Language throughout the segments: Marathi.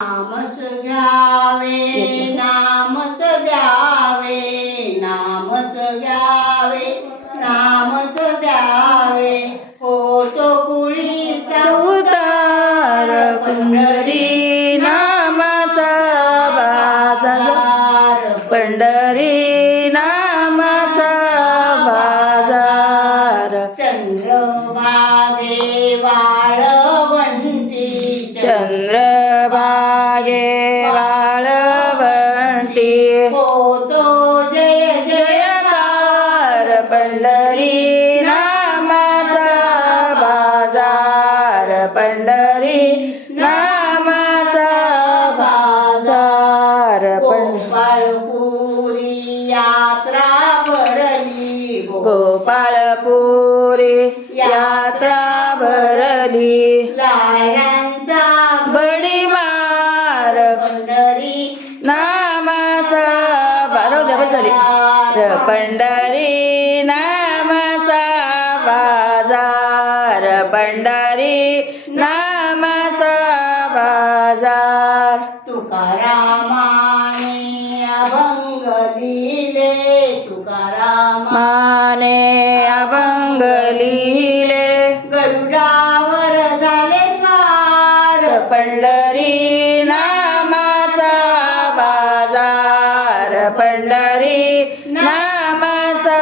नामच घ्यावे नामच द्यावे नामच घ्यावे नामच द्यावे होतो कुळीचा उतार पंढरी नामाचा बाजार पंढरी नामाचा बाजार चंद्रभागे वाळवंटी चंद्रभागे वाळवंटी होतो जय जयकार पंढरी नामाचा बाजार पंढरी नामाचा बाजार गोपाळपुरी यात्रा भरली गोपाळपुरी यात्रा भरली लाह्यांचा बडी मार पंढरी नामाचा बाजार पंढरी नामाचा बाजार पंढरी नामाचा बाजार तुकारामाने अभंग लिहिले तुकारामाने अभंग लिहिले गरुडावर झाले स्वार पंढरी नामाचा बाजार पंढरी नामाचा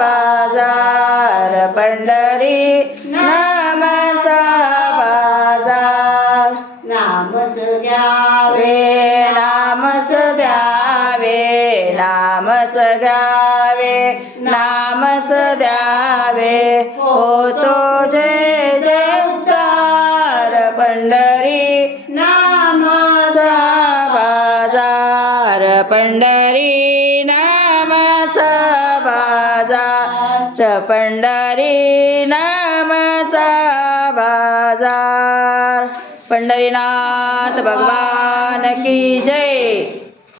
बाजार पंढरी नामाचा बाजार नामच घ्यावे नामच द्यावे नामच घ्यावे नामच द्यावे होतो जय जय उद्धार पंढरी नामाचा बाजार पंढरी नामाचा बाजार पंढरी नामाचा बाजार पंढरीनाथ भगवान की जय।